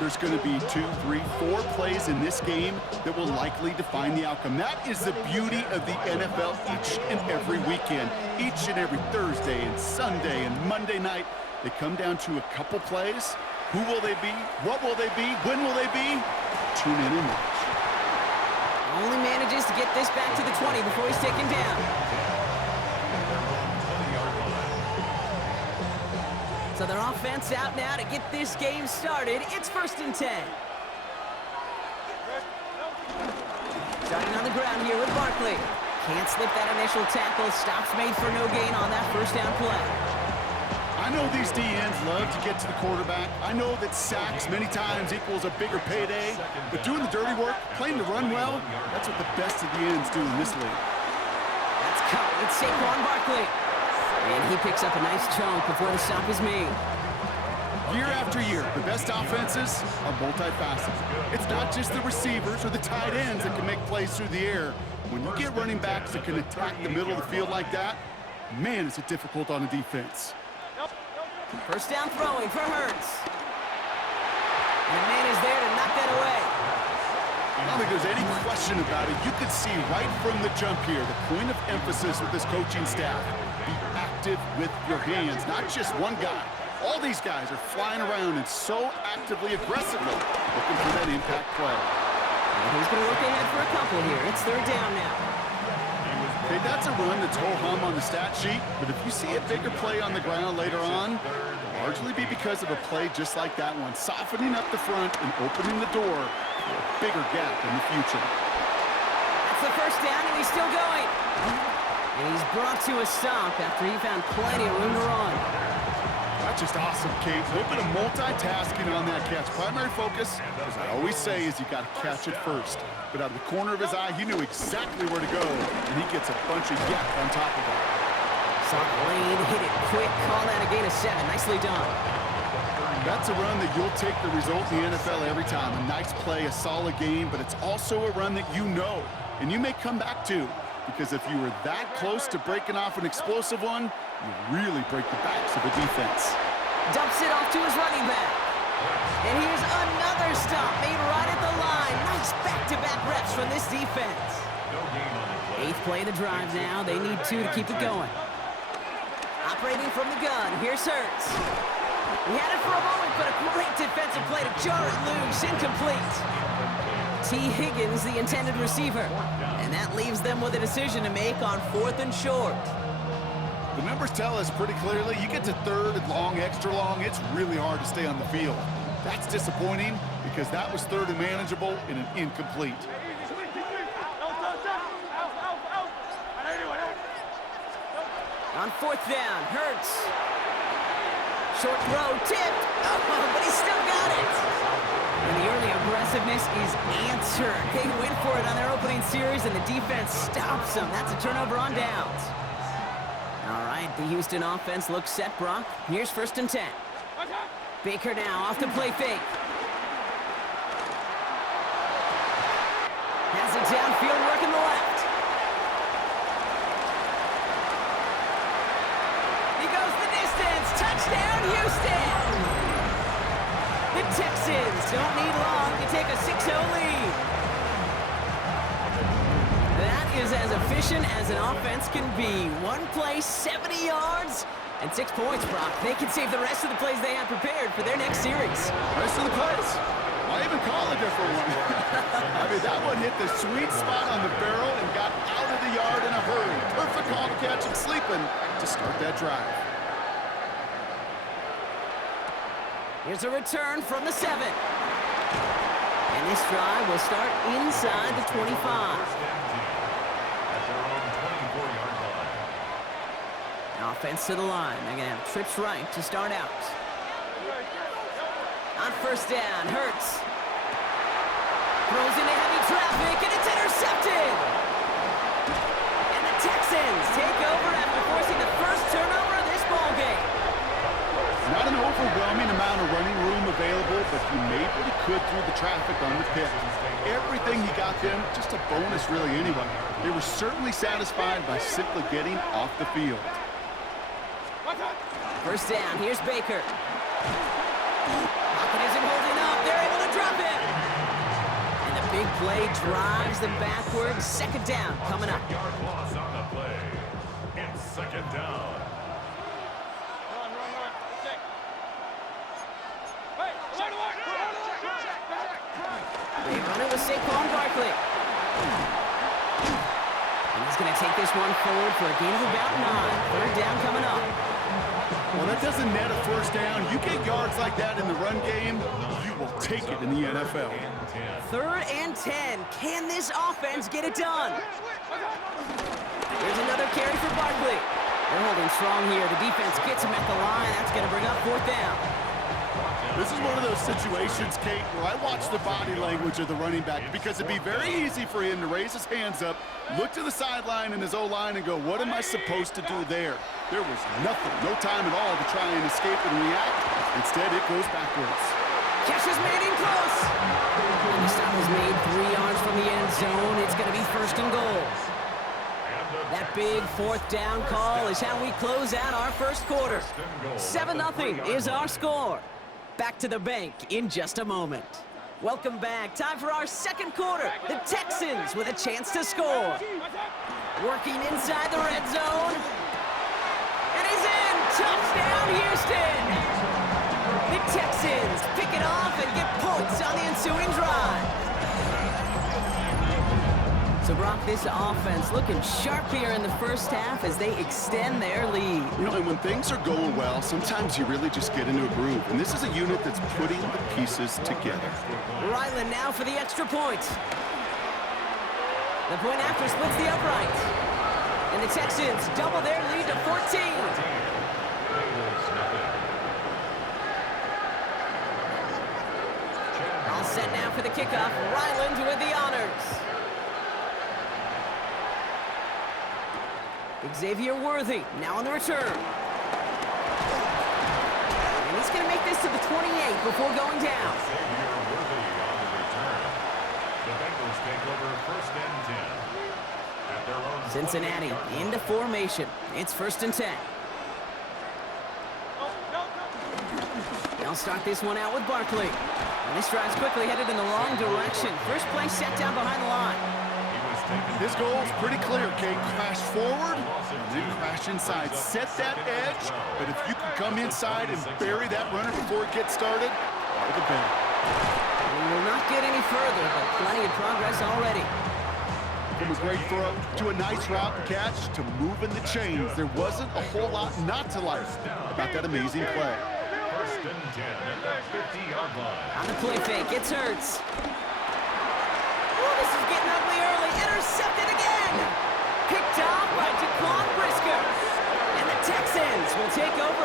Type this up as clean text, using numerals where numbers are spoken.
there's going to be 2, 3, 4 plays in this game that will likely define the outcome. That is the beauty of the NFL each and every weekend. Each and every Thursday and Sunday and Monday night, they come down to a couple plays. Who will they be? What will they be? When will they be? Tune in and watch. Only manages to get this back to the 20 before he's taken down. So their offense out now to get this game started. It's 1st and 10. Starting on the ground here with Barkley. Can't slip that initial tackle. Stops made for no gain on that 1st down play. I know these DNs love to get to the quarterback. I know that sacks many times equals a bigger payday. But doing the dirty work, playing to run well, that's what the best of the ends do in this league. That's caught with Saquon Barkley. And he picks up a nice chunk before the stop is made. Year after year, the best offenses are multifaceted. It's not just the receivers or the tight ends that can make plays through the air. When you get running backs that can attack the middle of the field like that, man, is it difficult on the defense. 1st down throwing for Hurts. And the man is there to knock that away. I don't think there's any question about it. You could see right from the jump here, the point of emphasis with this coaching staff. Be active with your hands, not just one guy. All these guys are flying around and so actively, aggressively looking for that impact play. And he's going to look ahead for a couple here. It's 3rd down now. Okay, that's a run that's ho-hum on the stat sheet, but if you see a bigger play on the ground later on, it'll largely be because of a play just like that one, softening up the front and opening the door for a bigger gap in the future. That's the 1st down, and he's still going. And he's brought to a stop after he found plenty of room to run. That's just awesome, Kate. A little bit of multitasking on that catch. Primary focus, as I always say, is you got to catch it first. But out of the corner of his eye, he knew exactly where to go, and he gets a bunch of yak on top of it. Saw Lane hit it quick, call that a gain of 7. Nicely done. That's a run that you'll take the result in the NFL every time. A nice play, a solid game, but it's also a run that you know, and you may come back to, because if you were that close to breaking off an explosive one, you really break the backs of the defense. Dumps it off to his running back. And here's another stop made right at the line. Nice back-to-back reps from this defense. 8th play of the drive now. They need 2 to keep it going. Operating from the gun, here's Hurts. He had it for a moment, but a great defensive play to jar it loose. Incomplete. T. Higgins, the intended receiver. And that leaves them with a decision to make on 4th and short. The numbers tell us pretty clearly, you get to 3rd and long, extra long, it's really hard to stay on the field. That's disappointing because that was 3rd and manageable in an incomplete. On 4th down, Hurts. Short throw, tipped. Oh, but he still got it. And the early aggressiveness is answered. They went for it on their opening series, and the defense stops them. That's a turnover on downs. All right, the Houston offense looks set, Brock. Here's 1st and 10. Baker now off the play fake. Has it downfield, working the left. He goes the distance. Touchdown, Houston! The Texans don't need long to take a 6-0 lead. That is as efficient as an offense can be. One play, 70 yards, and 6 points, Brock. They can save the rest of the plays they have prepared for their next series. Rest of the plays? Why even call a different one? I mean, that one hit the sweet spot on the barrel and got out of the yard in a hurry. Perfect call to catch him sleeping to start that drive. Here's a return from the 7. And this drive will start inside the 25. Offense to the line. They're going to have trips right to start out. On 1st down, Hurts. Throws into heavy traffic, and it's intercepted! And the Texans take over after forcing the first turnover of this ballgame. Not an overwhelming amount of running room available, but he made what he could through the traffic on the pick. Everything he got them, just a bonus really anyway. They were certainly satisfied by simply getting off the field. 1st down, here's Baker. Pocket isn't holding up, they're able play drives them backwards. Second down coming up. Yard loss on the play. It's second down. They run it with Saquon Barkley. And he's going to take this one forward for a gain of about 9. Third down coming up. Well, that doesn't net a first down. You get yards like that in the run game, you will take it in the NFL. Third and 10. Can this offense get it done? Here's another carry for Barkley. They're holding strong here. The defense gets him at the line. That's going to bring up fourth down. This is one of those situations, Kate, where I watch the body language of the running back because it'd be very easy for him to raise his hands up, look to the sideline and his O-line and go, what am I supposed to do there? There was nothing, no time at all to try and escape and react. Instead, it goes backwards. Catch is made in close. And the stop is made 3 yards from the end zone. It's going to be first and goal. That big fourth down call is how we close out our first quarter. 7-0 is our score. Back to the bank in just a moment. Welcome back. Time for our second quarter. The Texans with a chance to score. Working inside the red zone. And he's in. Touchdown, Houston. The Texans pick it off and get points on the ensuing drive. So, Brock, this offense looking sharp here in the first half as they extend their lead. You know, and when things are going well, sometimes you really just get into a groove. And this is a unit that's putting the pieces together. Ryland now for the extra point. The point after splits the upright. And the Texans double their lead to 14. All set now for the kickoff. Ryland with the honors. Xavier Worthy now on the return. And he's going to make this to the 28 before going down. Xavier Worthy on the return. The Bengals take over first and 10. At their own Cincinnati into formation. It's first and 10. They'll start this one out with Barkley. And this drive's quickly headed in the wrong direction. First play set down behind the line. His goal is pretty clear, Kate. Crash forward, and then crash inside. Set that edge, but if you can come inside and bury that runner before it gets started, out of the bag. We will not get any further, but plenty of progress already. From a great throw to a nice route and catch to moving the chains. There wasn't a whole lot not to like about that amazing play. First and 10 at the 50-yard line. On the play fake, it's Hurts. This is getting ugly early. Intercepted again. Picked off by Jaquan Brisker. And the Texans will take over